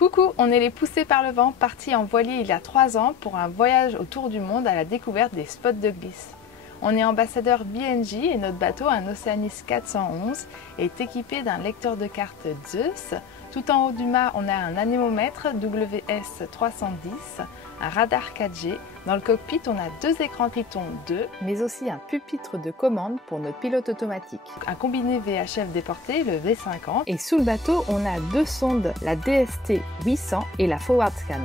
Coucou, on est les poussés par le vent, partis en voilier il y a 3 ans pour un voyage autour du monde à la découverte des spots de glisse. On est ambassadeur BNJ et notre bateau, un Oceanis 411, est équipé d'un lecteur de cartes Zeus. Tout en haut du mât, on a un anémomètre WS310, un radar 4G. Dans le cockpit, on a 2 écrans Triton 2, mais aussi un pupitre de commande pour notre pilote automatique. Un combiné VHF déporté, le V50. Et sous le bateau, on a 2 sondes, la DST 800 et la Forward Scan.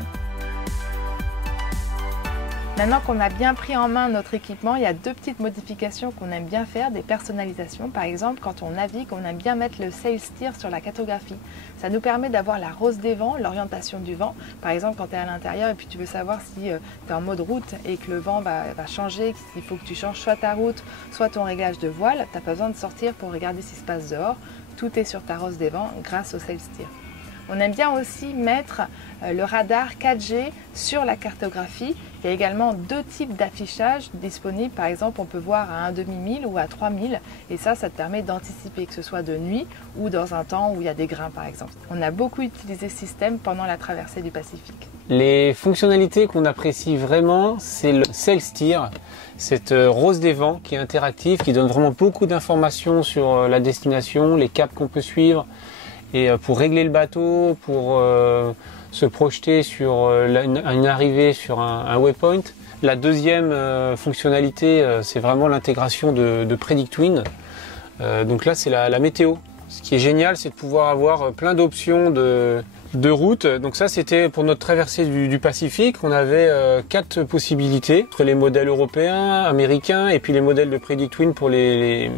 Maintenant qu'on a bien pris en main notre équipement, il y a 2 petites modifications qu'on aime bien faire, des personnalisations. Par exemple, quand on navigue, on aime bien mettre le sail steer sur la cartographie. Ça nous permet d'avoir la rose des vents, l'orientation du vent. Par exemple, quand tu es à l'intérieur et puis tu veux savoir si tu es en mode route et que le vent va changer, qu'il faut que tu changes soit ta route, soit ton réglage de voile, tu n'as pas besoin de sortir pour regarder ce qui se passe dehors. Tout est sur ta rose des vents grâce au sail steer. On aime bien aussi mettre le radar 4G sur la cartographie. Il y a également 2 types d'affichage disponibles. Par exemple, on peut voir à 1/2 mille ou à 3000. Et ça te permet d'anticiper, que ce soit de nuit ou dans un temps où il y a des grains, par exemple. On a beaucoup utilisé ce système pendant la traversée du Pacifique. Les fonctionnalités qu'on apprécie vraiment, c'est le sail steer, cette rose des vents qui est interactive, qui donne vraiment beaucoup d'informations sur la destination, les caps qu'on peut suivre. Et pour régler le bateau, pour se projeter sur une arrivée sur un waypoint. La deuxième fonctionnalité, c'est vraiment l'intégration de PredictWind. Donc là, c'est la météo. Ce qui est génial, c'est de pouvoir avoir plein d'options de route. Donc ça, c'était pour notre traversée du Pacifique. On avait 4 possibilités entre les modèles européens, américains et puis les modèles de PredictWind pour les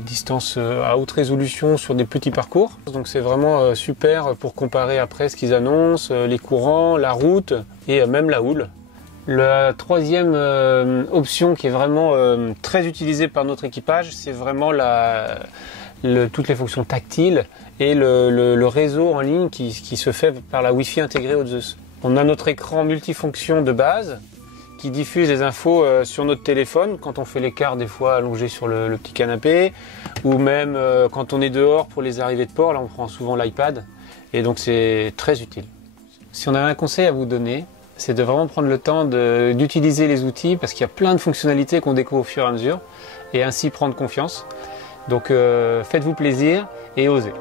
distances à haute résolution sur des petits parcours. Donc c'est vraiment super pour comparer après ce qu'ils annoncent, les courants, la route et même la houle. La troisième option qui est vraiment très utilisée par notre équipage, c'est vraiment toutes les fonctions tactiles et le réseau en ligne qui se fait par la Wi-Fi intégrée au Zeus. On a notre écran multifonction de base qui diffuse les infos sur notre téléphone quand on fait l'écart des fois allongé sur le petit canapé, ou même quand on est dehors pour les arrivées de port, là on prend souvent l'iPad et donc c'est très utile. Si on avait un conseil à vous donner, c'est de vraiment prendre le temps d'utiliser les outils parce qu'il y a plein de fonctionnalités qu'on découvre au fur et à mesure et ainsi prendre confiance. Donc faites-vous plaisir et osez.